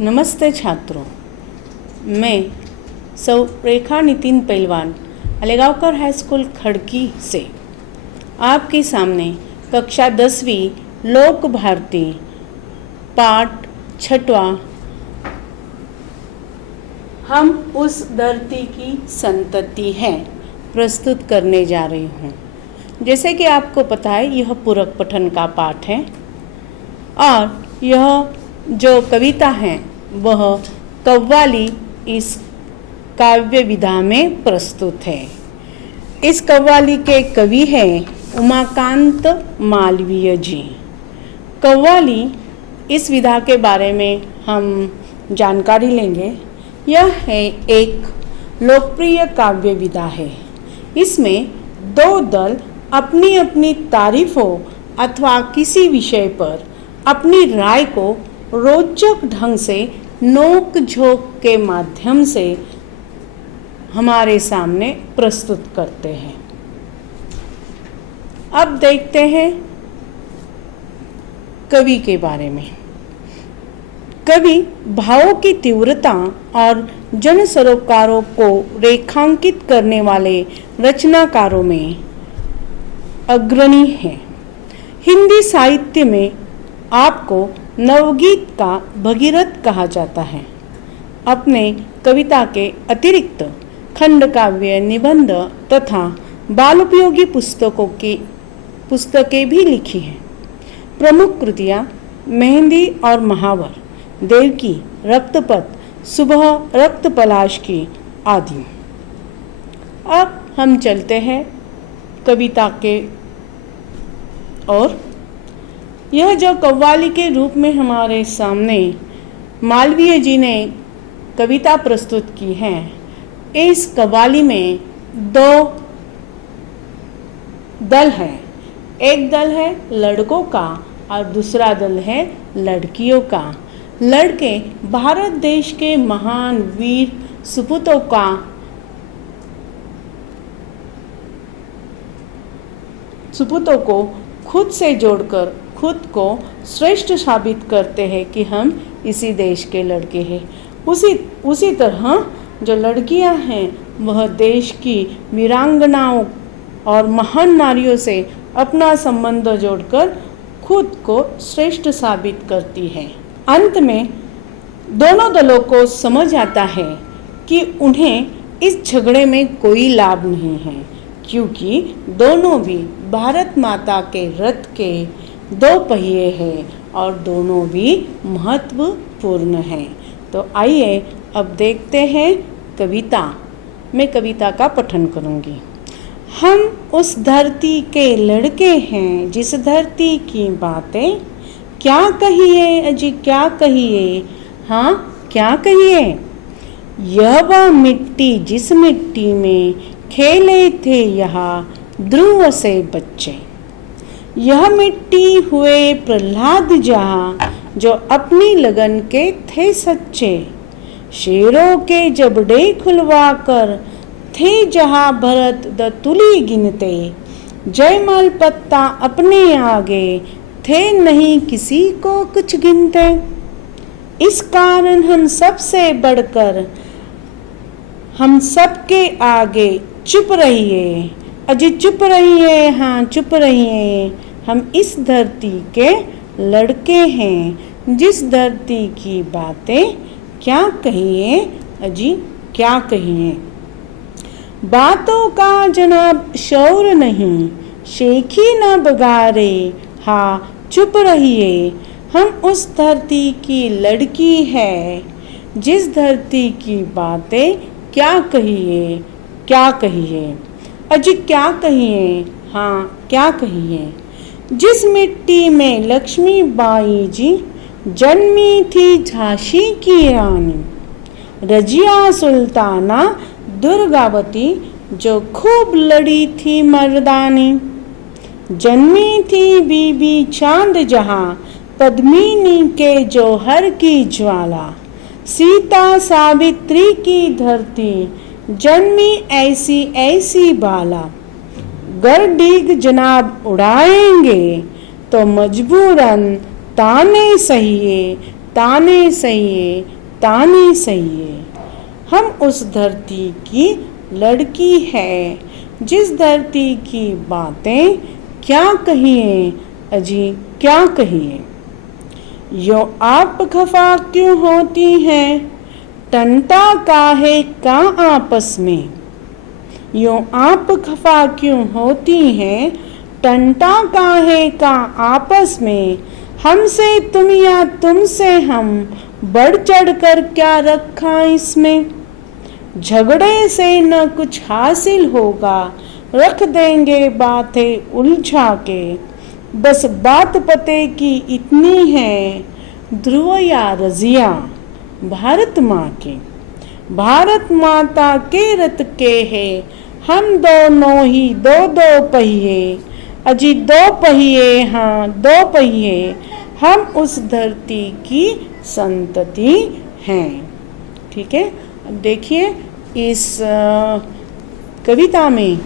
नमस्ते छात्रों, मैं सौ रेखा नितिन पहलवान अलेगांवकर हाई स्कूल खड़की से आपके सामने कक्षा 10वीं लोक भारती पाठ 6वां हम उस धरती की संतति हैं प्रस्तुत करने जा रही हूँ। जैसे कि आपको पता है, यह पूरक पठन का पाठ है और यह जो कविता है वह कव्वाली इस काव्य विधा में प्रस्तुत है। इस कव्वाली के कवि हैं उमाकांत मालवीय जी। कव्वाली इस विधा के बारे में हम जानकारी लेंगे। यह है एक लोकप्रिय काव्य विधा है। इसमें दो दल अपनी अपनी तारीफों अथवा किसी विषय पर अपनी राय को रोचक ढंग से नोक झोंक के माध्यम से हमारे सामने प्रस्तुत करते हैं। अब देखते हैं कवि के बारे में। कवि भावों की तीव्रता और जन सरोकारों को रेखांकित करने वाले रचनाकारों में अग्रणी हैं। हिंदी साहित्य में आपको नवगीत का भगीरथ कहा जाता है। अपने कविता के अतिरिक्त खंड काव्य, निबंध तथा बाल उपयोगी पुस्तकें भी लिखी हैं। प्रमुख कृतियाँ मेहंदी और महावर, देवकी, रक्तपथ, सुबह रक्त पलाश की आदि। अब हम चलते हैं कविता के और यह जो कव्वाली के रूप में हमारे सामने मालवीय जी ने कविता प्रस्तुत की है, इस कव्वाली में दो दल है। एक दल है लड़कों का और दूसरा दल है लड़कियों का। लड़के भारत देश के महान वीर सपूतों को खुद से जोड़कर खुद को श्रेष्ठ साबित करते हैं कि हम इसी देश के लड़के हैं। उसी तरह जो लड़कियां हैं वह देश की वीरांगनाओं और महान नारियों से अपना संबंध जोड़कर खुद को श्रेष्ठ साबित करती हैं। अंत में दोनों दलों को समझ आता है कि उन्हें इस झगड़े में कोई लाभ नहीं है, क्योंकि दोनों भी भारत माता के रथ के दो पहिए हैं और दोनों भी महत्वपूर्ण हैं। तो आइए अब देखते हैं कविता। मैं कविता का पठन करूंगी। हम उस धरती के लड़के हैं जिस धरती की बातें क्या कहिए अजी क्या कहिए, हाँ क्या कहिए। यह वह मिट्टी जिस मिट्टी में खेले थे यहाँ ध्रुव से बच्चे। यह मिट्टी हुए प्रहलाद जहाँ जो अपनी लगन के थे सच्चे। शेरों के जबड़े खुलवा कर थे जहाँ भरत द तुली गिनते। जयमल पत्ता अपने आगे थे नहीं किसी को कुछ गिनते। इस कारण हम सबसे बढ़कर हम सबके आगे चुप रहिए अजी चुप रहिए, हाँ चुप रहिए। हम इस धरती के लड़के हैं जिस धरती की बातें क्या कहिए अजी क्या कहिए। बातों का जनाब शौर नहीं शेखी न बगारे, हाँ चुप रहिए। हम उस धरती की लड़की है जिस धरती की बातें क्या कहिए अजी क्या कहिए, हाँ क्या कहिए। जिस मिट्टी में लक्ष्मी बाई जी जन्मी थी झांसी की रानी। रजिया सुल्ताना दुर्गावती जो खूब लड़ी थी मर्दानी। जन्मी थी बीबी चांद जहाँ पद्मिनी के जौहर की ज्वाला। सीता सावित्री की धरती जन्मी ऐसी ऐसी बाला। गर डीग जनाब उड़ाएंगे तो मजबूरन ताने सहिए ताने सहिए ताने सहिए। हम उस धरती की लड़की है, जिस धरती की बातें क्या कहिए अजी क्या कहिए। यो आप खफा क्यों होती हैं, टंटा काहे का आपस में। यो आप खफा क्यों होती हैं, टंटा काहे का आपस में। हमसे तुम या तुमसे हम, बढ़ चढ़ कर क्या रखा इसमें। झगड़े से न कुछ हासिल होगा, रख देंगे बातें उलझा के। बस बात पते की इतनी है, ध्रुव या रजिया भारत माँ के। भारत माता के रथ के है, हम दोनों ही दो दो पहिए। अजी दो पहिए, हाँ दो पहिए, हम उस धरती की संतति हैं। ठीक है, अब देखिए इस कविता में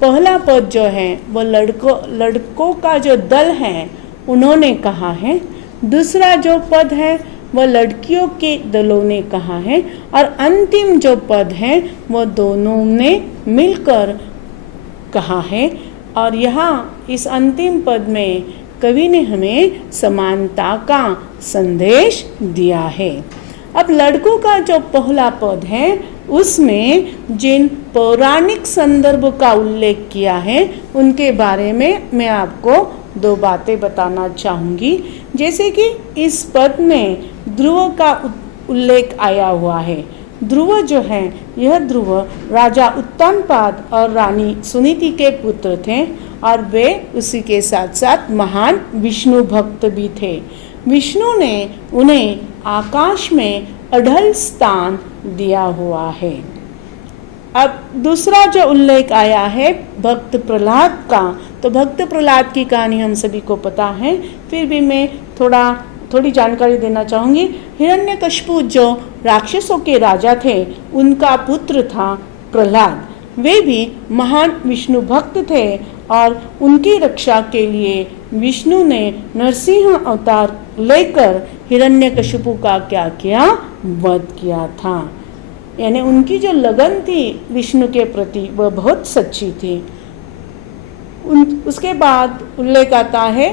पहला पद जो है वो लड़कों का जो दल है उन्होंने कहा है, दूसरा जो पद है वह लड़कियों के दलों ने कहा है, और अंतिम जो पद है वो दोनों ने मिलकर कहा है। और यहाँ इस अंतिम पद में कवि ने हमें समानता का संदेश दिया है। अब लड़कों का जो पहला पद है उसमें जिन पौराणिक संदर्भ का उल्लेख किया है उनके बारे में मैं आपको दो बातें बताना चाहूँगी। जैसे कि इस पद में ध्रुव का उल्लेख आया हुआ है। ध्रुव जो है, यह ध्रुव राजा उत्तानपाद और रानी सुनीति के पुत्र थे, और वे उसी के साथ साथ महान विष्णु भक्त भी थे। विष्णु ने उन्हें आकाश में अढ़ल स्थान दिया हुआ है। अब दूसरा जो उल्लेख आया है भक्त प्रहलाद का, तो भक्त प्रहलाद की कहानी हम सभी को पता है, फिर भी मैं थोड़ी जानकारी देना चाहूँगी। हिरण्यकशिपु जो राक्षसों के राजा थे उनका पुत्र था प्रहलाद। वे भी महान विष्णु भक्त थे और उनकी रक्षा के लिए विष्णु ने नरसिंह अवतार लेकर हिरण्यकशिपु का क्या किया, वध किया था। यानी उनकी जो लगन थी विष्णु के प्रति वह बहुत सच्ची थी। उसके बाद उल्लेख आता है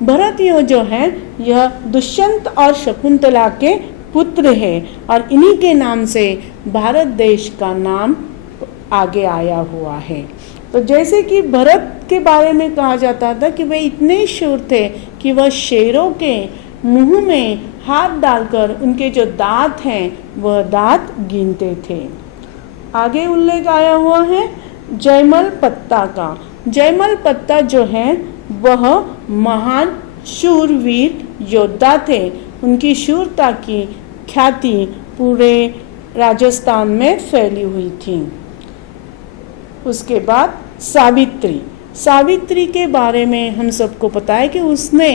भरत यह जो है यह दुष्यंत और शकुंतला के पुत्र है, और इन्हीं के नाम से भारत देश का नाम आगे आया हुआ है। तो जैसे कि भरत के बारे में कहा जाता था कि वे इतने शूर थे कि वह शेरों के मुंह में हाथ डालकर उनके जो दांत हैं वह दांत गिनते थे। आगे उल्लेख आया हुआ है जयमल पत्ता का। जयमल पत्ता जो है वह महान शूरवीर योद्धा थे। उनकी शूरता की ख्याति पूरे राजस्थान में फैली हुई थी। उसके बाद सावित्री के बारे में हम सबको पता है कि उसने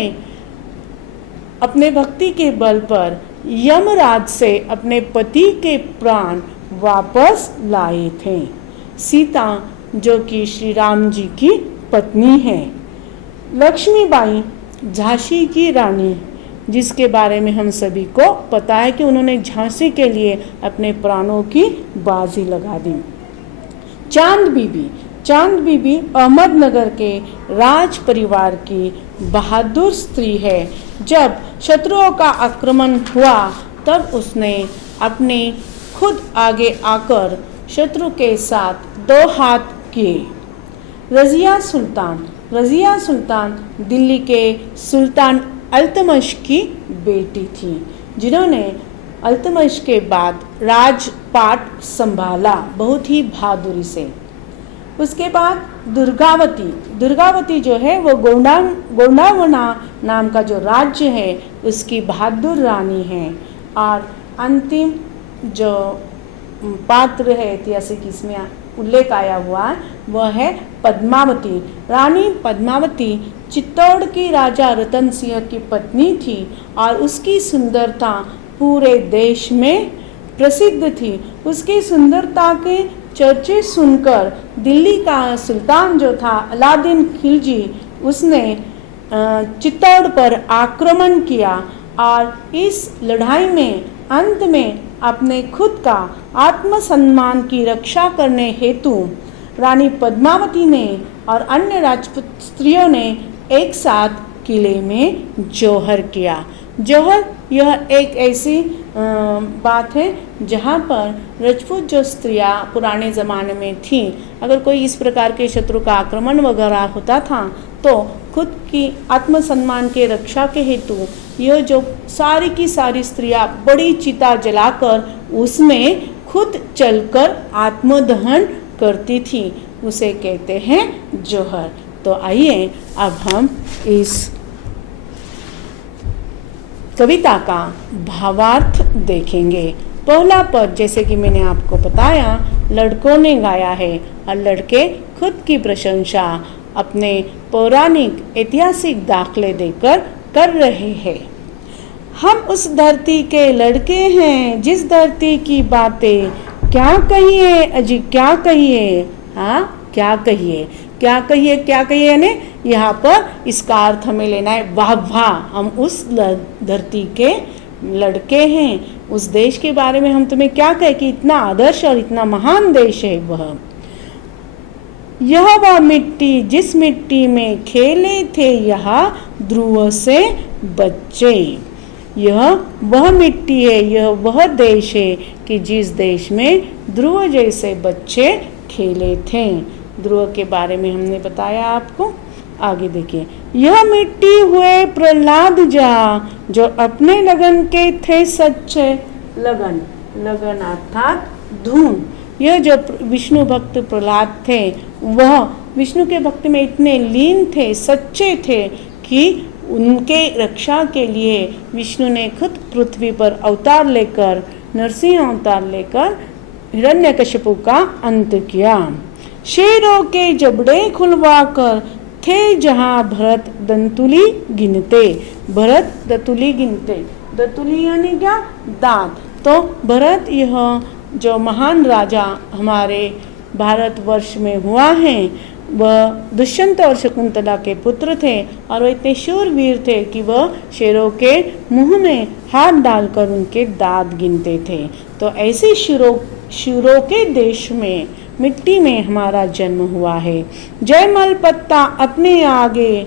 अपने भक्ति के बल पर यमराज से अपने पति के प्राण वापस लाए थे। सीता जो कि श्री राम जी की पत्नी है। लक्ष्मीबाई झांसी की रानी, जिसके बारे में हम सभी को पता है कि उन्होंने झांसी के लिए अपने प्राणों की बाजी लगा दी। चांद बीबी अहमदनगर के राज परिवार की बहादुर स्त्री है। जब शत्रुओं का आक्रमण हुआ तब उसने अपने खुद आगे आकर शत्रु के साथ दो हाथ किए। रजिया सुल्तान दिल्ली के सुल्तान अल्तमश की बेटी थी, जिन्होंने अल्तमश के बाद राजपाट संभाला बहुत ही बहादुरी से। उसके बाद दुर्गावती जो है वो गोंडावना नाम का जो राज्य है उसकी बहादुर रानी है। और अंतिम जो पात्र है ऐतिहासिक इसमें उल्लेख आया हुआ वह है पद्मावती। रानी पद्मावती चित्तौड़ की राजा रतन सिंह की पत्नी थी और उसकी सुंदरता पूरे देश में प्रसिद्ध थी। उसकी सुंदरता के चर्चे सुनकर दिल्ली का सुल्तान जो था अलादीन खिलजी, उसने चित्तौड़ पर आक्रमण किया और इस लड़ाई में अंत में अपने खुद का आत्मसम्मान की रक्षा करने हेतु रानी पद्मावती ने और अन्य राजपूत स्त्रियों ने एक साथ किले में जौहर किया। जौहर यह एक ऐसी बात है जहाँ पर राजपूत जो स्त्रियाँ पुराने ज़माने में थीं, अगर कोई इस प्रकार के शत्रु का आक्रमण वगैरह होता था तो खुद की आत्मसम्मान के रक्षा के हेतु यह जो सारी की सारी स्त्रियाँ बड़ी चिता जलाकर उसमें खुद चलकर आत्मदहन करती थी, उसे कहते हैं जौहर। तो आइए अब हम इस कविता का भावार्थ देखेंगे। पहला पद जैसे कि मैंने आपको बताया लड़कों ने गाया है और लड़के खुद की प्रशंसा अपने पौराणिक ऐतिहासिक दाखले देकर कर रहे हैं। हम उस धरती के लड़के हैं जिस धरती की बातें क्या कहिए अजी क्या कहिए, हाँ क्या कहिए क्या कहिए क्या कहिए यानी यहाँ पर इसका अर्थ हमें लेना है वाह वाह, हम उस धरती के लड़के हैं, उस देश के बारे में हम तुम्हें क्या कहें कि इतना आदर्श और इतना महान देश है वह। यह वह मिट्टी जिस मिट्टी में खेले थे यहाँ ध्रुव से बच्चे, यह वह मिट्टी है, यह वह देश है कि जिस देश में ध्रुव जैसे बच्चे खेले थे। ध्रुव के बारे में हमने बताया आपको। आगे देखिए, यह मिट्टी हुए प्रहलाद जा जो अपने लगन के थे सच्चे, लगन लगन अर्थात धूम। यह जो विष्णु भक्त प्रहलाद थे वह विष्णु के भक्त में इतने लीन थे, सच्चे थे कि उनके रक्षा के लिए विष्णु ने खुद पृथ्वी पर अवतार लेकर नरसिंह अवतार लेकर हिरण्यकशिपु का अंत किया। शेरों के जबड़े खुलवा कर थे जहाँ भरत दंतुली गिनते, भरत दंतुली गिनते, दंतुली यानी क्या दांत। तो भरत यह जो महान राजा हमारे भारतवर्ष में हुआ है वह दुष्यंत और शकुंतला के पुत्र थे और वह इतने शूरवीर थे कि वह शेरों के मुंह में हाथ डालकर उनके दांत गिनते थे। तो ऐसे शूरों के देश में मिट्टी में हमारा जन्म हुआ है। जयमल पत्ता अपने आगे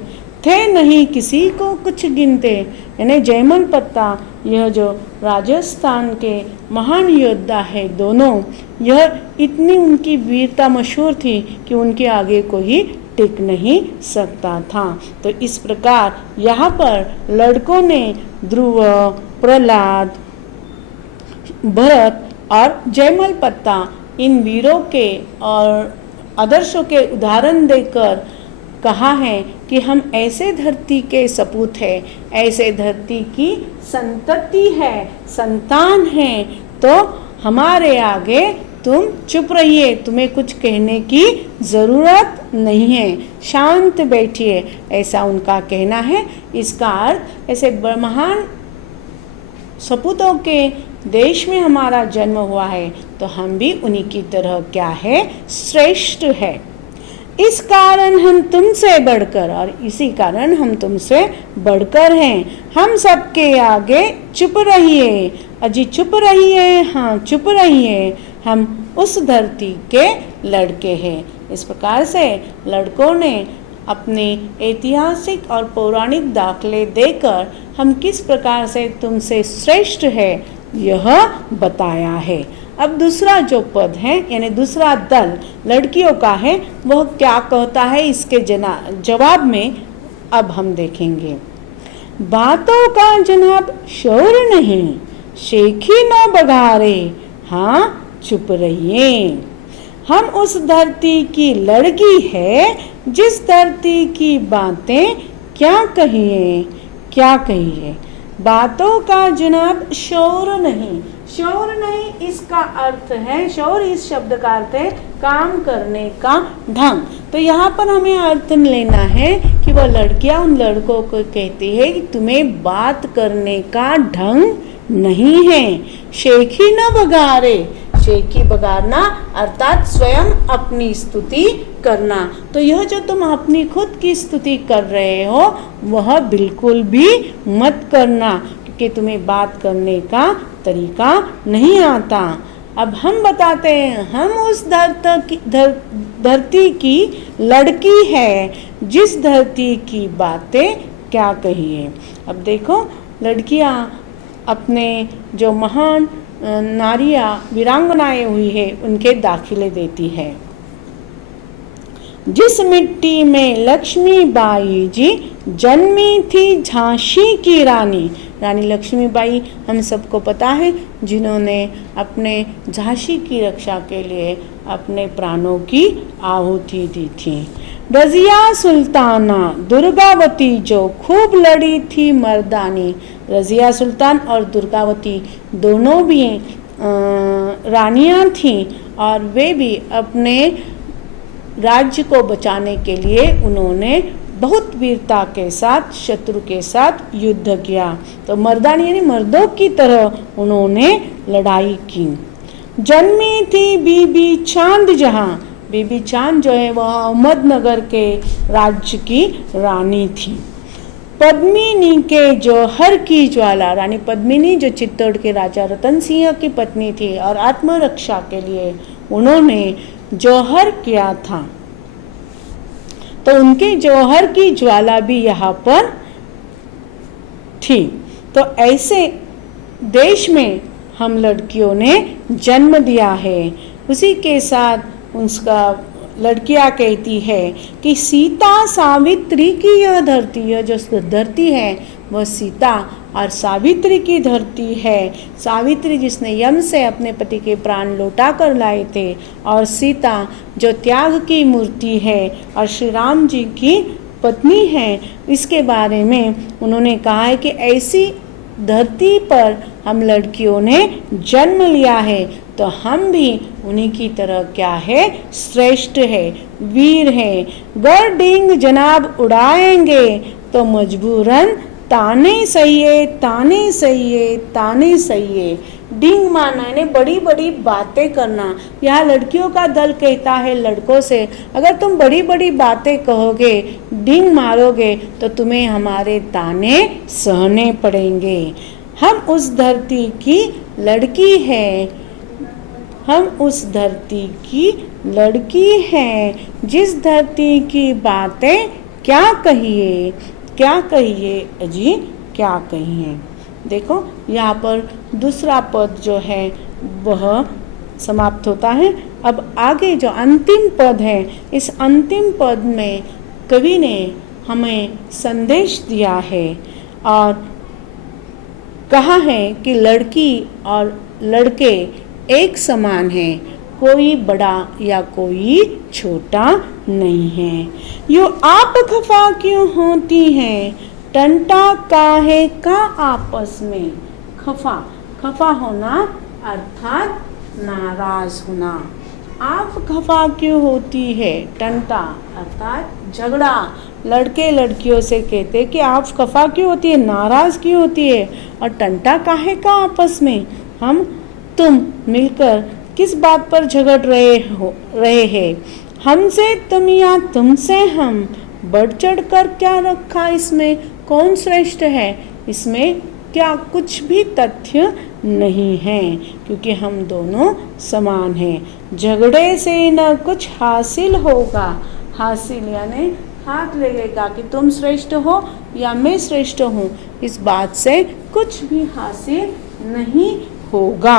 थे नहीं किसी को कुछ गिनते, यानी जयमल पत्ता यह जो राजस्थान के महान योद्धा है दोनों, यह इतनी उनकी वीरता मशहूर थी कि उनके आगे कोई टिक नहीं सकता था। तो इस प्रकार यहाँ पर लड़कों ने ध्रुव, प्रहलाद, भरत और जयमल पत्ता इन वीरों के और आदर्शों के उदाहरण देकर कहा है कि हम ऐसे धरती के सपूत हैं, ऐसे धरती की संतति है, संतान है, तो हमारे आगे तुम चुप रहिए, तुम्हें कुछ कहने की ज़रूरत नहीं है, शांत बैठिए, ऐसा उनका कहना है। इसका अर्थ ऐसे महान सपूतों के देश में हमारा जन्म हुआ है तो हम भी उन्हीं की तरह क्या है, श्रेष्ठ है। इस कारण हम तुमसे बढ़कर और इसी कारण हम तुमसे बढ़कर हैं। हम सबके आगे चुप रहिए, अजी चुप रहिए, हाँ चुप रहिए, हम उस धरती के लड़के हैं। इस प्रकार से लड़कों ने अपने ऐतिहासिक और पौराणिक दाखले देकर हम किस प्रकार से तुमसे श्रेष्ठ है यह बताया है। अब दूसरा जो पद है यानी दूसरा दल लड़कियों का है वह क्या कहता है इसके जवाब में अब हम देखेंगे। बातों का जनाब शोर नहीं, शेखी न बघारे, हाँ चुप रहिए। हम उस धरती की लड़की है जिस धरती की बातें क्या कहिए क्या कहिए। बातों का जनाब शोर नहीं, शोर नहीं इसका अर्थ है, शोर इस शब्द का अर्थ है काम करने का ढंग। तो यहाँ पर हमें अर्थ लेना है कि वह लड़कियां उन लड़कों को कहती है कि तुम्हें बात करने का ढंग नहीं है। शेखी न बगारे, शेखी बगारना अर्थात स्वयं अपनी स्तुति करना। तो यह जो तुम अपनी खुद की स्तुति कर रहे हो वह बिल्कुल भी मत करना, क्योंकि तुम्हें बात करने का तरीका नहीं आता। अब हम बताते हैं, हम उस धरती की लड़की है जिस धरती की बातें क्या कहिए। अब देखो, लड़कियां अपने जो महान नारियां वीरांगनाएं हुई है उनके दाखिले देती है। जिस मिट्टी में लक्ष्मीबाई जी जन्मी थी झांसी की रानी, रानी लक्ष्मीबाई हम सबको पता है, जिन्होंने अपने झांसी की रक्षा के लिए अपने प्राणों की आहुति दी थी। रजिया सुल्ताना दुर्गावती जो खूब लड़ी थी मर्दानी, रजिया सुल्तान और दुर्गावती दोनों भी रानियां थीं और वे भी अपने राज्य को बचाने के लिए उन्होंने बहुत वीरता के साथ शत्रु के साथ युद्ध किया। तो मर्दानी यानी मर्दों की तरह उन्होंने लड़ाई की। जन्मी थी बीबी चांद जहां, बीबी चांद जो है वह अहमदनगर के राज्य की रानी थी। पद्मिनी के जौहर की ज्वाला, रानी पद्मिनी जो चित्तौड़ के राजा रतन सिंह की पत्नी थी और आत्मरक्षा के लिए उन्होंने जौहर किया था, तो उनके जौहर की ज्वाला भी यहाँ पर थी। तो ऐसे देश में हम लड़कियों ने जन्म दिया है। उसी के साथ उसका लड़कियां कहती है कि सीता सावित्री की यह धरती, यह जो धरती है वह सीता और सावित्री की धरती है। सावित्री जिसने यम से अपने पति के प्राण लौटा कर लाए थे, और सीता जो त्याग की मूर्ति है और श्री राम जी की पत्नी है। इसके बारे में उन्होंने कहा है कि ऐसी धरती पर हम लड़कियों ने जन्म लिया है, तो हम भी उन्हीं की तरह क्या है, श्रेष्ठ है, वीर है। गर डींग जनाब उड़ाएंगे तो मजबूरन ताने सहिए, ताने सहिए, ताने सहिए। डिंग मारना यानी बड़ी बड़ी बातें करना। यहाँ लड़कियों का दल कहता है लड़कों से, अगर तुम बड़ी बड़ी बातें कहोगे, डिंग मारोगे, तो तुम्हें हमारे ताने सहने पड़ेंगे। हम उस धरती की लड़की है, हम उस धरती की लड़की है जिस धरती की बातें क्या कहिए, क्या कहिए अजी, क्या कहिए। देखो यहाँ पर दूसरा पद जो है वह समाप्त होता है। अब आगे जो अंतिम पद है, इस अंतिम पद में कवि ने हमें संदेश दिया है और कहा है कि लड़की और लड़के एक समान हैं, कोई बड़ा या कोई छोटा नहीं है। यो आप खफा क्यों होती हैं, टंटा काहे का आपस में। खफा, खफा होना अर्थात नाराज होना। आप खफा क्यों होती है, टंटा अर्थात झगड़ा। लड़के लड़कियों से कहते कि आप खफा क्यों होती है, नाराज क्यों होती है, और टंटा काहे का आपस में, हम तुम मिलकर किस बात पर झगड़ रहे हैं। हमसे तुम या तुमसे हम, बढ़ चढ़ कर क्या रखा इसमें, कौन श्रेष्ठ है, इसमें क्या कुछ भी तथ्य नहीं है, क्योंकि हम दोनों समान हैं। झगड़े से न कुछ हासिल होगा, हासिल यानी हाथ लगेगा कि तुम श्रेष्ठ हो या मैं श्रेष्ठ हूँ, इस बात से कुछ भी हासिल नहीं होगा।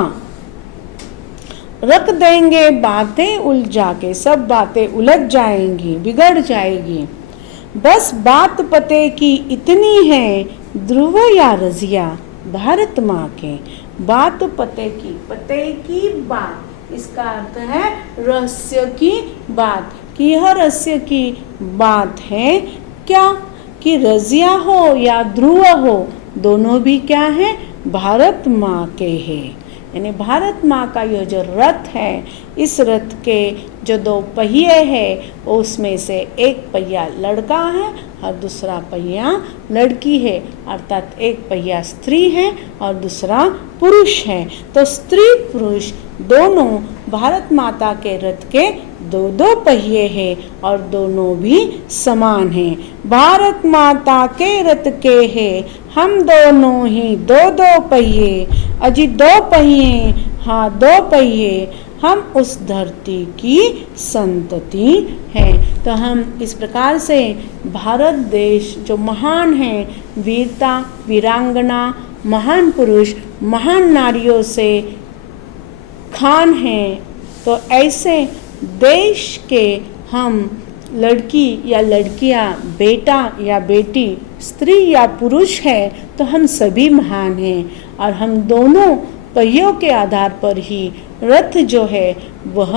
रख देंगे बातें उलझा के, सब बातें उलझ जाएंगी, बिगड़ जाएगी। बस बात पते की इतनी है, ध्रुव या रजिया भारत माँ के। बात पते की बात, इसका अर्थ है रहस्य की बात, कि यह रहस्य की बात है क्या, कि रजिया हो या ध्रुव हो, दोनों भी क्या है, भारत माँ के हैं। यानी भारत माँ का यह जो रथ है, इस रथ के जो दो पहिए हैं, उसमें से एक पहिया लड़का है और दूसरा पहिया लड़की है, अर्थात एक पहिया स्त्री है और दूसरा पुरुष है। तो स्त्री पुरुष दोनों भारत माता के रथ के दो दो पहिए हैं और दोनों भी समान हैं। भारत माता के रथ के हैं हम दोनों ही दो दो पहिए, अजी दो पहिए, हाँ दो पहिए, हम उस धरती की संतति हैं। तो हम इस प्रकार से भारत देश जो महान है, वीरता, वीरांगना, महान पुरुष, महान नारियों से खान हैं, तो ऐसे देश के हम लड़की या लड़कियां, बेटा या बेटी, स्त्री या पुरुष है, तो हम सभी महान हैं और हम दोनों पहियों के आधार पर ही रथ जो है वह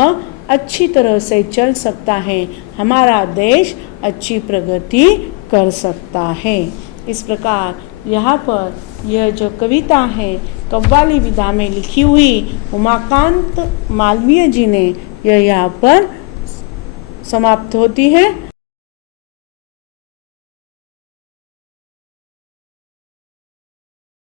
अच्छी तरह से चल सकता है, हमारा देश अच्छी प्रगति कर सकता है। इस प्रकार यहाँ पर यह जो कविता है कव्वाली विधा में लिखी हुई उमाकांत मालवीय जी ने यह यहाँ पर समाप्त होती है।